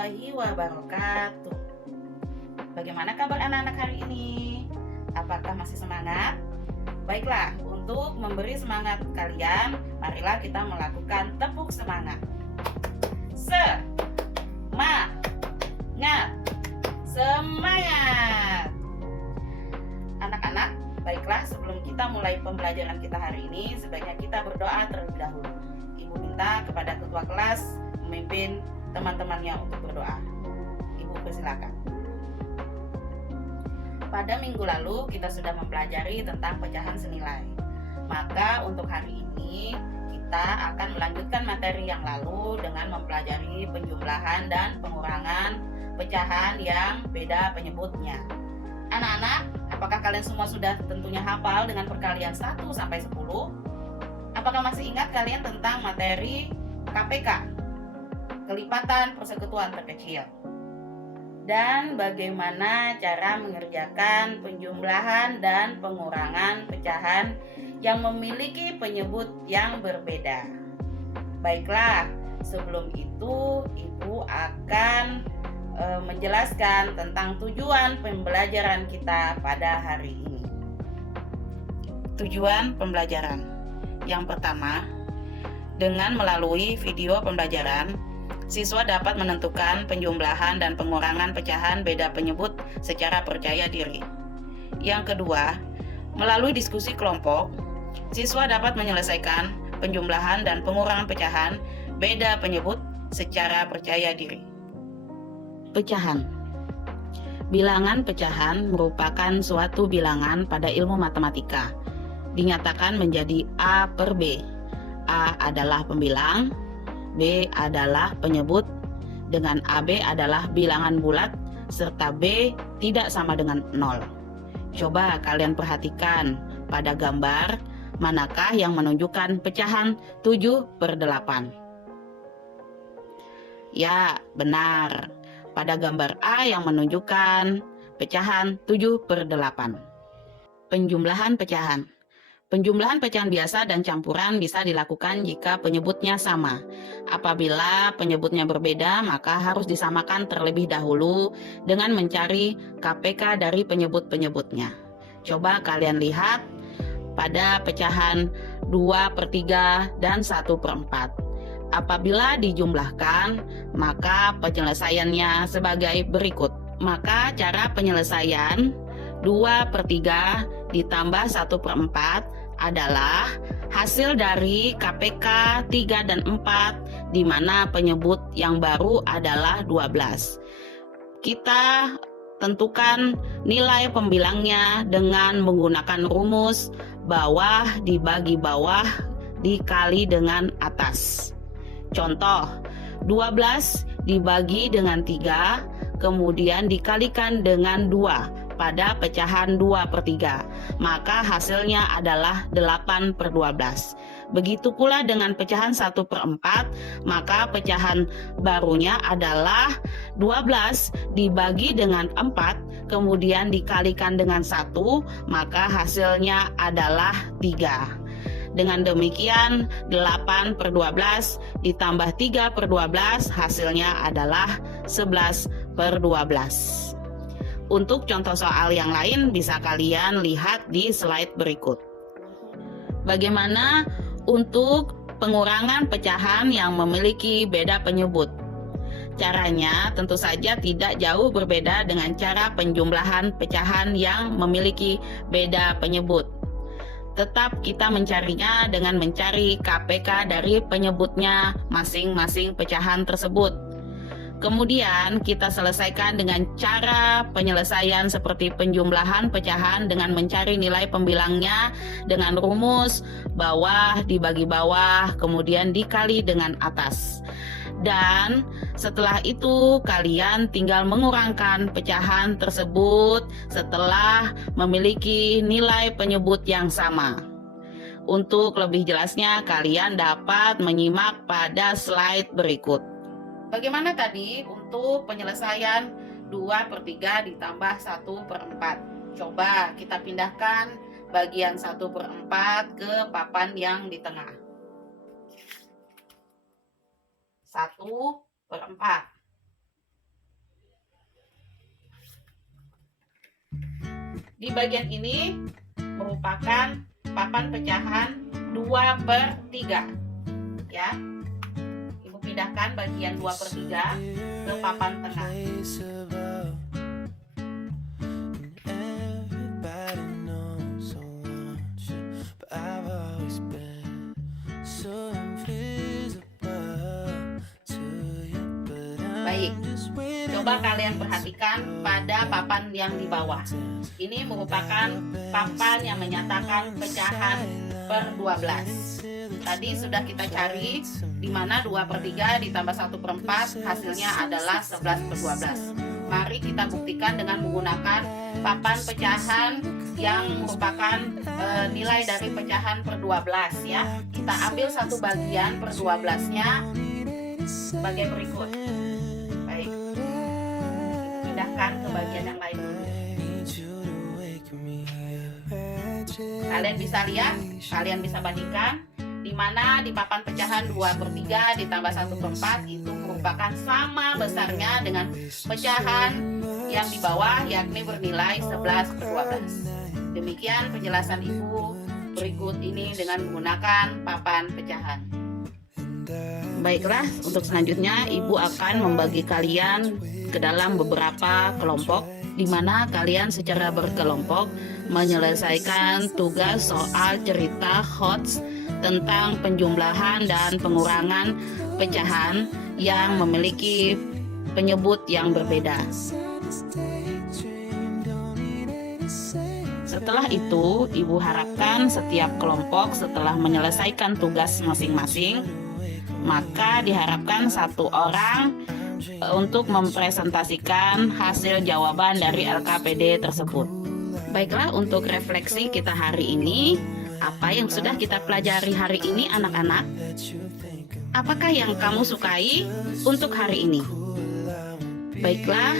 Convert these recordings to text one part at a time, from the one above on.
warahmatullahi wabarakatuh. Bagaimana kabar anak-anak hari ini? Apakah masih semangat? Baiklah, untuk memberi semangat kalian, marilah kita melakukan tepuk semangat. Semangat, semangat. Anak-anak, baiklah sebelum kita mulai pembelajaran kita hari ini, sebaiknya kita berdoa terlebih dahulu. Ibu minta kepada ketua kelas memimpin teman-temannya untuk berdoa. Ibu persilakan. Pada minggu lalu kita sudah mempelajari tentang pecahan senilai. Maka untuk hari ini kita akan melanjutkan materi yang lalu dengan mempelajari penjumlahan dan pengurangan pecahan yang beda penyebutnya. Anak-anak, apakah kalian semua sudah tentunya hafal dengan perkalian 1 sampai 10? Apakah masih ingat kalian tentang materi KPK? Kelipatan persekutuan terkecil. Dan bagaimana cara mengerjakan penjumlahan dan pengurangan pecahan yang memiliki penyebut yang berbeda. Baiklah, sebelum itu Ibu akan menjelaskan tentang tujuan pembelajaran kita pada hari ini. Tujuan pembelajaran. Yang pertama, dengan melalui video pembelajaran, siswa dapat menentukan penjumlahan dan pengurangan pecahan beda penyebut secara percaya diri. Yang kedua, melalui diskusi kelompok, siswa dapat menyelesaikan penjumlahan dan pengurangan pecahan beda penyebut secara percaya diri. Pecahan. Bilangan pecahan merupakan suatu bilangan pada ilmu matematika. Dinyatakan menjadi A per B. A adalah pembilang, B adalah penyebut, dengan AB adalah bilangan bulat, serta B tidak sama dengan 0. Coba kalian perhatikan pada gambar, manakah yang menunjukkan pecahan 7/8? Ya, benar. Pada gambar A yang menunjukkan pecahan 7/8. Penjumlahan pecahan. Penjumlahan pecahan biasa dan campuran bisa dilakukan jika penyebutnya sama. Apabila penyebutnya berbeda, maka harus disamakan terlebih dahulu dengan mencari KPK dari penyebut-penyebutnya. Coba kalian lihat pada pecahan 2/3 dan 1/4. Apabila dijumlahkan, maka penyelesaiannya sebagai berikut. Maka cara penyelesaian 2/3 ditambah 1/4 adalah hasil dari KPK 3 dan 4, di mana penyebut yang baru adalah 12. Kita tentukan nilai pembilangnya dengan menggunakan rumus bawah dibagi bawah dikali dengan atas. Contoh, 12 dibagi dengan 3, kemudian dikalikan dengan 2 pada pecahan 2/3, maka hasilnya adalah 8/12. Begitu pula dengan pecahan 1/4, maka pecahan barunya adalah 12 dibagi dengan 4, kemudian dikalikan dengan 1, maka hasilnya adalah 3. Dengan demikian 8/12 ditambah 3/12 hasilnya adalah 11/12. Untuk contoh soal yang lain bisa kalian lihat di slide berikut. Bagaimana untuk pengurangan pecahan yang memiliki beda penyebut? Caranya tentu saja tidak jauh berbeda dengan cara penjumlahan pecahan yang memiliki beda penyebut. Tetap kita mencarinya dengan mencari KPK dari penyebutnya masing-masing pecahan tersebut. Kemudian kita selesaikan dengan cara penyelesaian seperti penjumlahan pecahan dengan mencari nilai pembilangnya dengan rumus bawah dibagi bawah kemudian dikali dengan atas. Dan setelah itu kalian tinggal mengurangkan pecahan tersebut setelah memiliki nilai penyebut yang sama. Untuk lebih jelasnya kalian dapat menyimak pada slide berikut. Bagaimana tadi untuk penyelesaian 2/3 ditambah 1/4? Coba kita pindahkan bagian 1/4 ke papan yang di tengah. 1/4. Di bagian ini merupakan papan pecahan 2/3 ya. Ibu pindahkan bagian 2/3 ke papan tengah. Baik, coba kalian perhatikan pada papan yang di bawah. Ini merupakan papan yang menyatakan pecahan per 12. Tadi sudah kita cari di mana 2/3 ditambah 1/4 hasilnya adalah 11/12. Mari kita buktikan dengan menggunakan papan pecahan yang merupakan nilai dari pecahan per 12 ya. Kita ambil satu bagian per 12-nya sebagai berikut. Baik, pindahkan ke bagian yang lain dulu. Kalian bisa lihat, kalian bisa bandingkan di mana di papan pecahan 2/3 ditambah 1/4 itu merupakan sama besarnya dengan pecahan yang di bawah, yakni bernilai 11/12. Demikian penjelasan Ibu berikut ini dengan menggunakan papan pecahan. Baiklah, untuk selanjutnya Ibu akan membagi kalian ke dalam beberapa kelompok, di mana kalian secara berkelompok menyelesaikan tugas soal cerita HOTS tentang penjumlahan dan pengurangan pecahan yang memiliki penyebut yang berbeda. Setelah itu, Ibu harapkan setiap kelompok setelah menyelesaikan tugas masing-masing, maka diharapkan satu orang untuk mempresentasikan hasil jawaban dari LKPD tersebut. Baiklah, untuk refleksi kita hari ini, apa yang sudah kita pelajari hari ini anak-anak? Apakah yang kamu sukai untuk hari ini? Baiklah,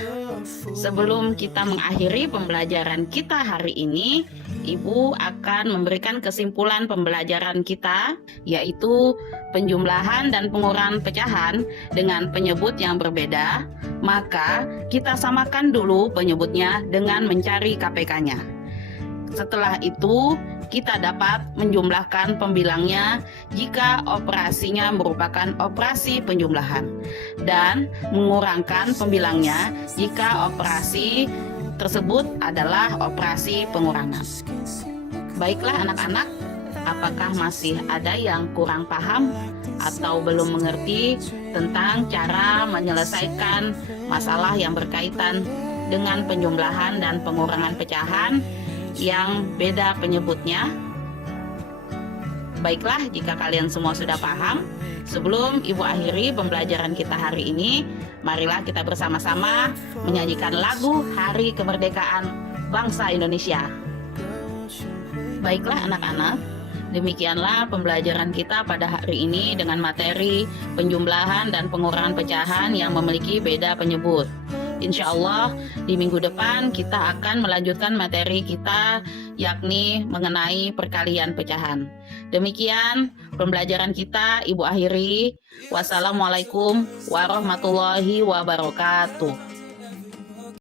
sebelum kita mengakhiri pembelajaran kita hari ini, Ibu akan memberikan kesimpulan pembelajaran kita, yaitu penjumlahan dan pengurangan pecahan dengan penyebut yang berbeda. Maka kita samakan dulu penyebutnya dengan mencari KPK-nya. Setelah itu, kita dapat menjumlahkan pembilangnya jika operasinya merupakan operasi penjumlahan dan mengurangkan pembilangnya jika operasi tersebut adalah operasi pengurangan. Baiklah anak-anak, apakah masih ada yang kurang paham atau belum mengerti tentang cara menyelesaikan masalah yang berkaitan dengan penjumlahan dan pengurangan pecahan yang beda penyebutnya? Baiklah, jika kalian semua sudah paham, sebelum Ibu akhiri pembelajaran kita hari ini, marilah kita bersama-sama menyanyikan lagu Hari Kemerdekaan Bangsa Indonesia. Baiklah anak-anak, demikianlah pembelajaran kita pada hari ini dengan materi penjumlahan dan pengurangan pecahan yang memiliki beda penyebut. Insya Allah di minggu depan kita akan melanjutkan materi kita, yakni mengenai perkalian pecahan. Demikian pembelajaran kita Ibu akhiri. Wassalamualaikum warahmatullahi wabarakatuh.